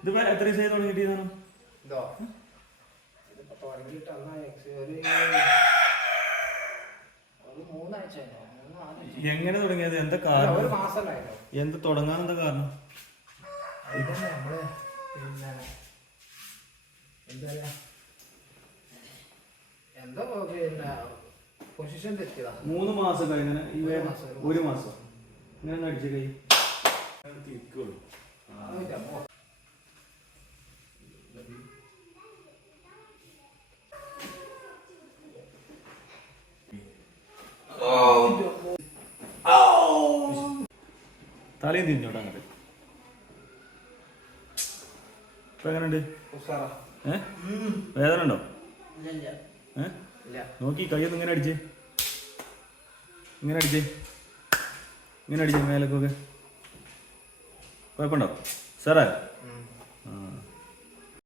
ഇതിപ്പോ എത്ര ദിവസമായി തുടങ്ങിയിട്ടാണ്? എങ്ങനെ തുടങ്ങിയത്? എന്താ കാരണം? എന്ത് തുടങ്ങാൻ എന്താ കാരണം? എന്തോ പിന്നെ പൊസിഷൻ തെറ്റിയതാ. 3 മാസം കഴിഞ്ഞ ഒരു മാസം ഇങ്ങനെ അടിച്ച കൈ തലയും തിരിഞ്ഞോട്ടെ അങ്ങോട്ട്. ഇപ്പൊ എങ്ങനെയുണ്ട്? വേദന ഉണ്ടോ? നോക്കി കയ്യൊന്ന് ഇങ്ങനെ അടിച്ചേ, ഇങ്ങനെ അടിച്ചേ, ഇങ്ങനെ അടിച്ചേ മേലക്കൊക്കെ. കുഴപ്പമുണ്ടോ സാറേ?